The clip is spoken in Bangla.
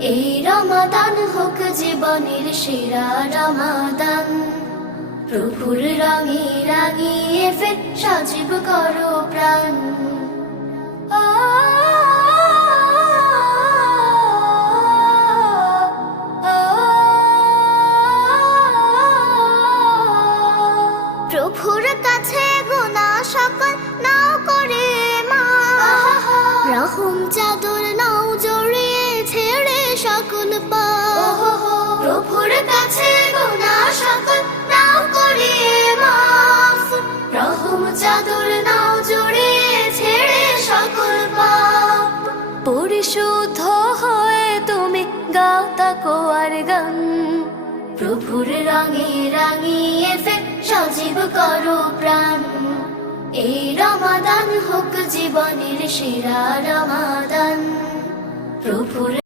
এই রমাদান হোক জীবনের সেরা রমাদান। প্রভুর রঙে রাঙিয়ে ফের সজীব করো প্রাণ। প্রভুর কাছে গুনাহ সকল নাও করে মাফ, রহম চাদর নাও জড়িয়ে ছেড়ে সকল পাপ। প্রভুর কাছে গুনাহ সকল নাও করে মাফ, রহম চাদর নাও জড়িয়ে ছেড়ে সকল পাপ। পরিশুদ্ধ হয়ে তুমি গাও তাকওয়ার গান। প্রভুর রঙে রাঙিয়ে ফের সজীব করো প্রাণ। এই রমাদান হোক জীবনের সেরা রমাদান। প্রভুর